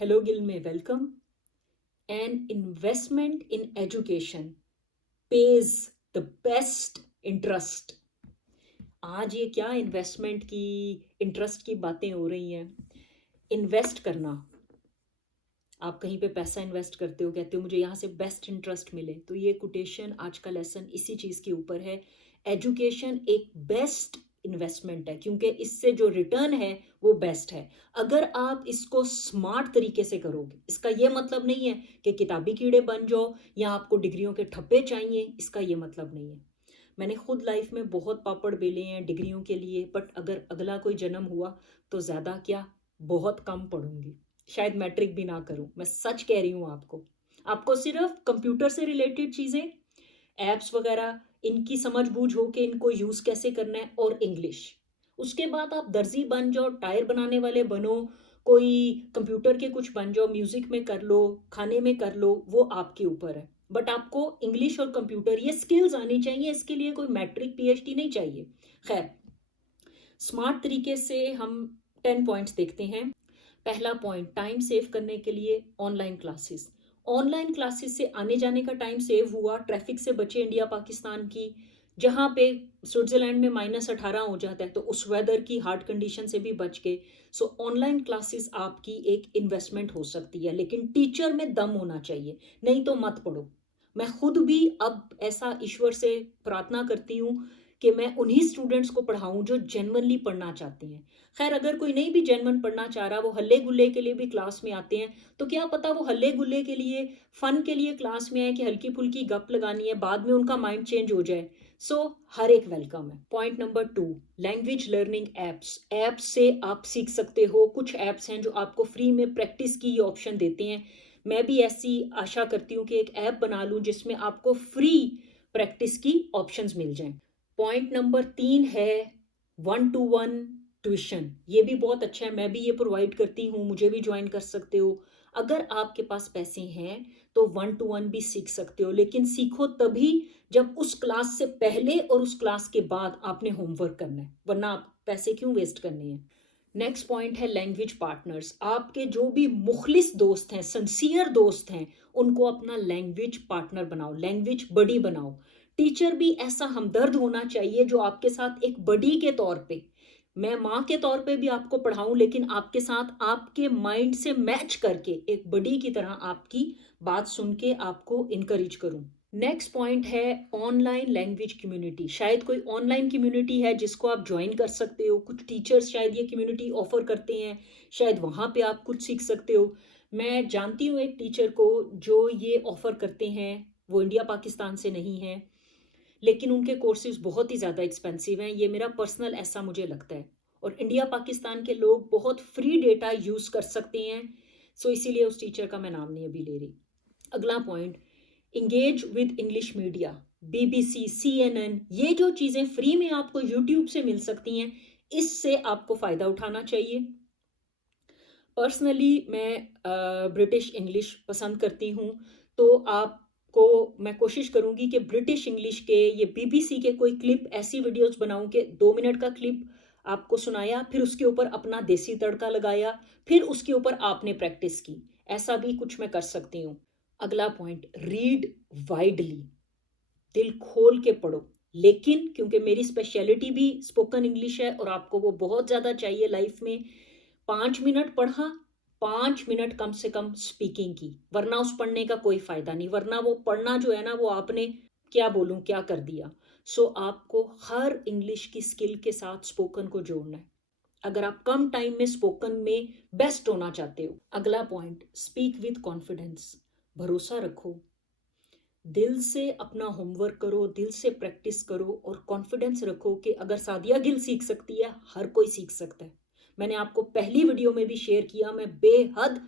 Hello Gill में welcome. An investment in education page the best interest. आज ये क्या इन्वेस्टमेंट की इंटरेस्ट की बातें हो रही हैं। इन्वेस्ट करना, आप कहीं पे पैसा इन्वेस्ट करते हो, कहते हो मुझे यहाँ से बेस्ट इंटरेस्ट मिले, तो ये कोटेशन आज का लेसन इसी चीज़ के ऊपर है। एजुकेशन एक बेस्ट इन्वेस्टमेंट है क्योंकि इससे जो रिटर्न है वो बेस्ट है अगर आप इसको स्मार्ट तरीके से करोगे। इसका ये मतलब नहीं है कि किताबी कीड़े बन जाओ या आपको डिग्रियों के ठप्पे चाहिए, इसका ये मतलब नहीं है। मैंने खुद लाइफ में बहुत पापड़ बेले हैं डिग्रियों के लिए, बट अगर अगला कोई जन्म हुआ तो ज़्यादा क्या, बहुत कम पढ़ूंगी, शायद मैट्रिक भी ना करूं। मैं सच कह रही हूं आपको। आपको सिर्फ कंप्यूटर से रिलेटेड चीज़ें, एप्स वगैरह, इनकी समझ बूझ हो कि इनको यूज़ कैसे करना है, और इंग्लिश। उसके बाद आप दर्जी बन जाओ, टायर बनाने वाले बनो, कोई कंप्यूटर के कुछ बन जाओ, म्यूज़िक में कर लो, खाने में कर लो, वो आपके ऊपर है। बट आपको इंग्लिश और कंप्यूटर ये स्किल्स आनी चाहिए, इसके लिए कोई मैट्रिक पीएचडी नहीं चाहिए। खैर, स्मार्ट तरीके से हम 10 पॉइंट्स देखते हैं। पहला पॉइंट, टाइम सेव करने के लिए ऑनलाइन क्लासेस। ऑनलाइन क्लासेस से आने जाने का टाइम सेव हुआ, ट्रैफिक से बचे इंडिया पाकिस्तान की, जहाँ पे स्विट्जरलैंड में -18 हो जाता है तो उस वेदर की हार्ड कंडीशन से भी बच के। सो ऑनलाइन क्लासेस आपकी एक इन्वेस्टमेंट हो सकती है, लेकिन टीचर में दम होना चाहिए, नहीं तो मत पढ़ो। मैं खुद भी अब ऐसा ईश्वर से प्रार्थना करती हूँ कि मैं उन्हीं स्टूडेंट्स को पढ़ाऊँ जो जेन्युइनली पढ़ना चाहते हैं। खैर, अगर कोई नहीं भी जेन्युइन पढ़ना चाह रहा, वो हल्ले गुल्ले के लिए भी क्लास में आते हैं, तो क्या पता वो हल्ले गुल्ले के लिए, फन के लिए क्लास में आए कि हल्की फुल्की गप लगानी है, बाद में उनका माइंड चेंज हो जाए। सो हर एक वेलकम है। Point number 2, language learning apps. Apps से आप सीख सकते हो। कुछ ऐप्स हैं जो आपको फ्री में प्रैक्टिस की ये ऑप्शन देते हैं। मैं भी ऐसी आशा करती हूँ कि एक ऐप बना लूँ जिसमें आपको फ्री प्रैक्टिस की ऑप्शंस मिल जाएं। पॉइंट नंबर 3 है 1-to-1 ट्यूशन। ये भी बहुत अच्छा है, मैं भी ये प्रोवाइड करती हूँ, मुझे भी ज्वाइन कर सकते हो। अगर आपके पास पैसे हैं तो 1-to-1 भी सीख सकते हो, लेकिन सीखो तभी जब उस क्लास से पहले और उस क्लास के बाद आपने होमवर्क करना है, वरना आप पैसे क्यों वेस्ट करने हैं। नेक्स्ट पॉइंट है लैंग्वेज पार्टनर्स। आपके जो भी मुखलिस दोस्त हैं, सिंसियर दोस्त हैं, उनको अपना लैंग्वेज पार्टनर बनाओ, लैंग्वेज बडी बनाओ। टीचर भी ऐसा हमदर्द होना चाहिए जो आपके साथ एक बडी के तौर पे, मैं माँ के तौर पे भी आपको पढ़ाऊं, लेकिन आपके साथ आपके माइंड से मैच करके एक बड़ी की तरह आपकी बात सुन के आपको इनकरेज करूं। नेक्स्ट पॉइंट है ऑनलाइन लैंग्वेज कम्युनिटी। शायद कोई ऑनलाइन कम्युनिटी है जिसको आप ज्वाइन कर सकते हो, कुछ टीचर्स शायद ये कम्युनिटी ऑफर करते हैं, शायद वहाँ पे आप कुछ सीख सकते हो। मैं जानती हूँ एक टीचर को जो ये ऑफर करते हैं, वो इंडिया पाकिस्तान से नहीं है, लेकिन उनके कोर्सेज बहुत ही ज़्यादा एक्सपेंसिव हैं, ये मेरा पर्सनल ऐसा मुझे लगता है। और इंडिया पाकिस्तान के लोग बहुत फ्री डेटा यूज़ कर सकते हैं, सो इसीलिए उस टीचर का मैं नाम नहीं अभी ले रही। अगला point, engage with English media. BBC, CNN, ये जो चीज़ें फ्री में आपको यूट्यूब से मिल सकती हैं, इससे आपको फ़ायदा उठाना चाहिए। पर्सनली मैं ब्रिटिश इंग्लिश पसंद करती हूँ, तो आपको मैं कोशिश करूँगी कि ब्रिटिश इंग्लिश के ये बीबीसी के कोई क्लिप, ऐसी वीडियोस बनाऊँ कि 2 मिनट का क्लिप आपको सुनाया, फिर उसके ऊपर अपना देसी तड़का लगाया, फिर उसके ऊपर आपने प्रैक्टिस की। ऐसा भी कुछ मैं कर सकती हूँ। अगला पॉइंट, रीड वाइडली, दिल खोल के पढ़ो। लेकिन क्योंकि मेरी स्पेशलिटी भी स्पोकन इंग्लिश है और आपको वो बहुत ज़्यादा चाहिए लाइफ में, 5 मिनट पढ़ा, 5 मिनट कम से कम स्पीकिंग की, वरना उस पढ़ने का कोई फायदा नहीं, वरना वो पढ़ना जो है ना, वो आपने क्या बोलूं क्या कर दिया। सो आपको हर इंग्लिश की स्किल के साथ स्पोकन को जोड़ना है अगर आप कम टाइम में स्पोकन में बेस्ट होना चाहते हो। अगला पॉइंट, स्पीक विद कॉन्फिडेंस। भरोसा रखो, दिल से अपना होमवर्क करो, दिल से प्रैक्टिस करो, और कॉन्फिडेंस रखो कि अगर सादिया गिल सीख सकती है, हर कोई सीख सकता है। मैंने आपको पहली वीडियो में भी शेयर किया, मैं बेहद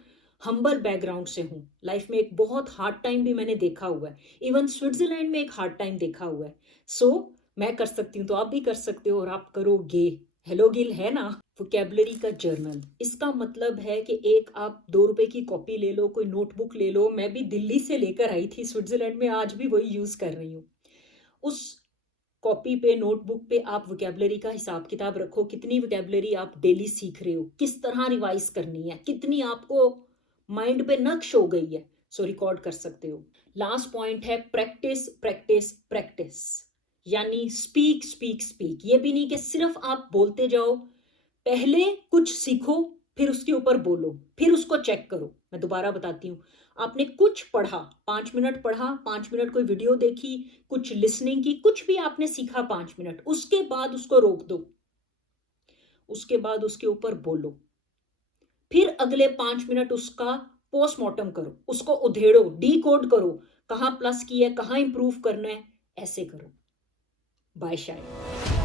हम्बल बैकग्राउंड से हूँ, लाइफ में एक बहुत हार्ड टाइम भी मैंने देखा हुआ है, इवन स्विट्जरलैंड में एक हार्ड टाइम देखा हुआ है। सो मैं कर सकती हूँ तो आप भी कर सकते हो, और आप करोगे। हेलो गिल है ना। वोकेबलरी का जर्नल, इसका मतलब है कि एक आप 2 रुपए की कॉपी ले लो, कोई नोटबुक ले लो। मैं भी दिल्ली से लेकर आई थी स्विट्जरलैंड में, आज भी वही यूज कर रही हूँ। उस कॉपी पे, नोटबुक पे आप वोकेबलरी का हिसाब किताब रखो, कितनी वोकेबलरी आप डेली सीख रहे हो, किस तरह रिवाइज करनी है, कितनी आपको माइंड पे नक्श हो गई है, सो रिकॉर्ड कर सकते हो। लास्ट पॉइंट है प्रैक्टिस प्रैक्टिस प्रैक्टिस, यानी स्पीक स्पीक स्पीक। ये भी नहीं कि सिर्फ आप बोलते जाओ, पहले कुछ सीखो, फिर उसके ऊपर बोलो, फिर उसको चेक करो। मैं दोबारा बताती हूँ, आपने कुछ पढ़ा, 5 मिनट पढ़ा, 5 मिनट कोई वीडियो देखी, कुछ लिसनिंग की, कुछ भी आपने सीखा 5 मिनट, उसके बाद उसको रोक दो, उसके बाद उसके ऊपर बोलो, फिर अगले 5 मिनट उसका पोस्टमार्टम करो, उसको उधेड़ो, डी कोड करो, कहाँ प्लस की है, कहाँ इंप्रूव करना है, ऐसे करो। बाय शायद।